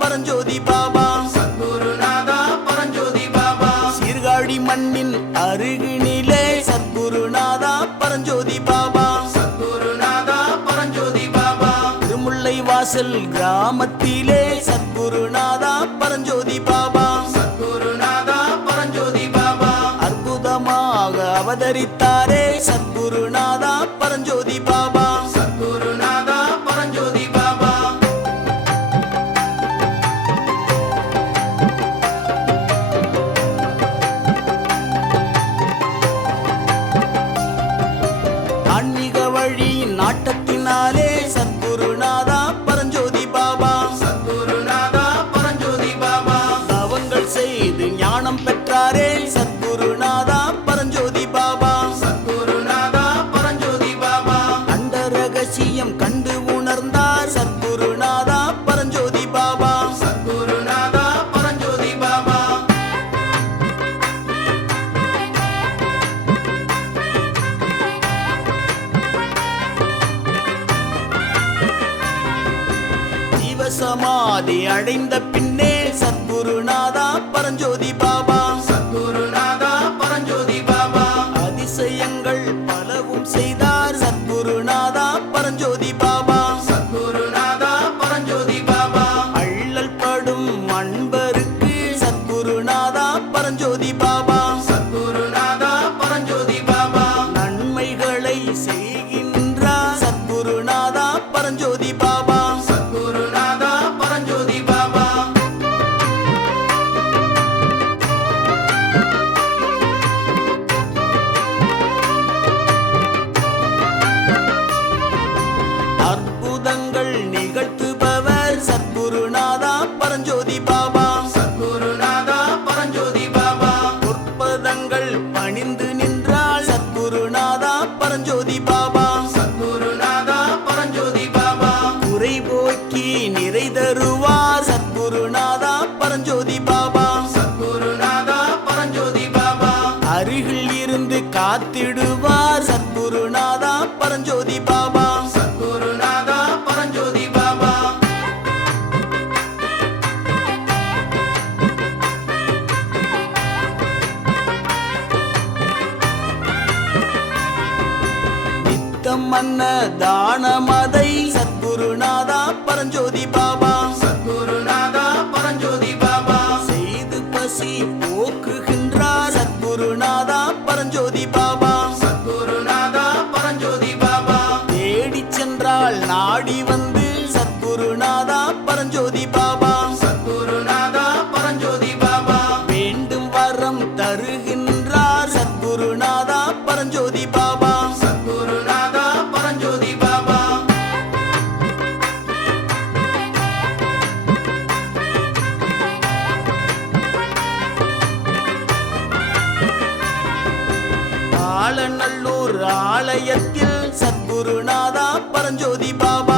பரஞ்சோதி பாபா. சத்குருநாதா பரஞ்சோதி பாபா. சீர்காழி மண்ணின் அருகினிலே சத்குருநாதா பரஞ்சோதி பாபா. சத்குருநாதா பரஞ்சோதி பாபா. திருமுல்லை வாசல் கிராமத்திலே சத்குருநாதா பரஞ்சோதி பாபா. சத்குருநாதா பரஞ்சோதி பாபா. அற்புதமாக அவதரித்தாரே சத்குருநாதா பரஞ்சோதி பாபா. ஜீவசமாதி அடைந்த பின்னே சத்குருநாதா பரஞ்சோதி பாபா. சத்குருநாதா பரஞ்சோதி பாபா. அதிசயங்கள் பலவும் செய்தார் சத்குருநாதா பரஞ்சோதி பாபா. காத்திடுவார். சத்குருநாதா பரஞ்சோதி பாபா. சத்குருநாதா பரஞ்சோதி பாபா. நித்தம் மன்ன தானமதை சத்குருநாதா பரஞ்சோதி பாபா. சத்குருநாதா பரஞ்சோதி பாபா. சத்குருநாதா பரஞ்சோதி பாபா. தேடிச் சென்றால் நாடி வந்து சத்குருநாதா பரஞ்சோதி பாபா. சத்குருநாதா பரஞ்சோதி பாபா. வேண்டும் வரம் தருகின்றார் ஆலநல்லூர் ஆலயத்தில் சத்குருநாதா பரஞ்சோதி பாபா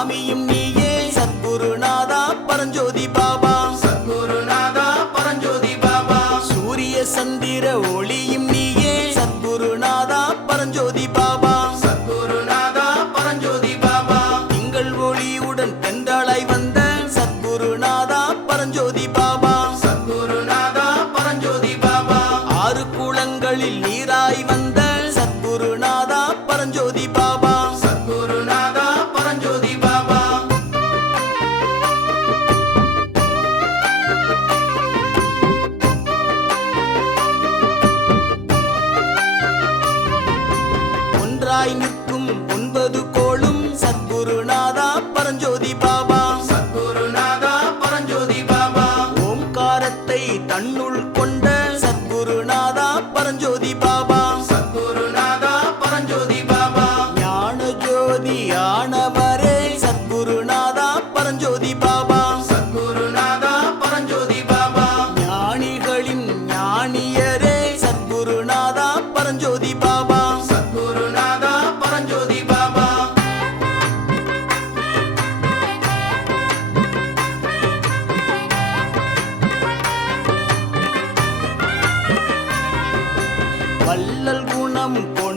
சாமியும் நீயே. சத்குருநாதா பரஞ்சோதி பாபா. சத்குருநாதா பரஞ்சோதி பாபா. சூரிய சந்திர ஒளியும் நீயே. சத்குருநாதா பரஞ்சோதி பாபா. சத்குருநாதா பரஞ்சோதி பாபா. திங்கள் ஒளியுடன் தென்றலாய் வந்த சத்குருநாதா பரஞ்சோதி பாபா. சத்குருநாதா பரஞ்சோதி பாபா. ஆறு குளங்களில் நீராய் வந்த சத்குருநாதா பரஞ்சோதி பாபா. துணையாய் நிற்கும் ஒன்பது கோளும் சத்குருநாதா பரஞ்சோதி பாபா. சத்குருநாதா பரஞ்சோதி பாபா. ஓம்காரத்தை தன்னுள் கொண்ட சத்குருநாதா பரஞ்சோதி பாபா. சத்குருநாதா பரஞ்சோதி பாபா. ஞான ஜோதி ஆனவரே சத்குருநாதா பரஞ்சோதி பாபா. சத்குருநாதா பரஞ்சோதி பாபா. ஞானிகளின் ஞானியர் வள்ளல் குணம் கொண்டவரே